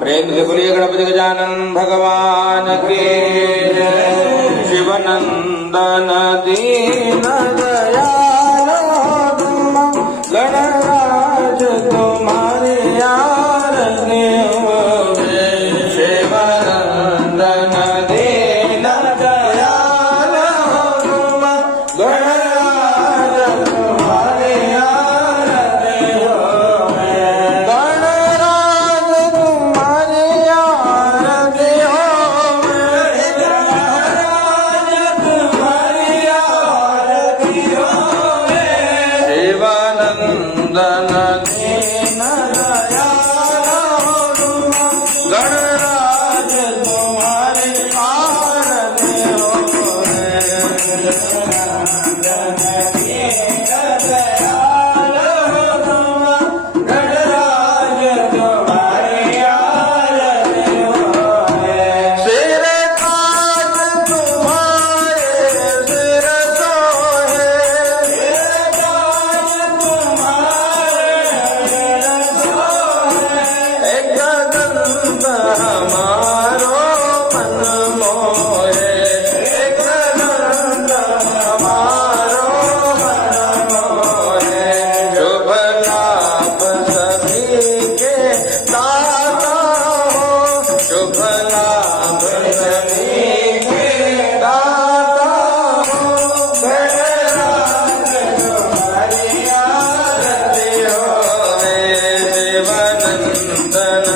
प्रेम से बोलिए गणपति गजानन भगवान के शिवनंदन दीन दयाल गणराज तुम्हारी आरती शिवनंदन दीन दयाल गणराज तुम्हारी आरती गणराज तुम्हारे आरती हो गणराज तुम्हारी आरती हो सिर ताज तुम्हारे सिर सोहे सिर ताज तुम्हारे सिर सोहे एक दंत हमारो मन मोहे एक दंत हमारो मन मोहे शुभ लाभ सभी के दाता हो शुभ लाभ सभी के दाता हो गणराज तुम्हारी आरती हो शिवानंदन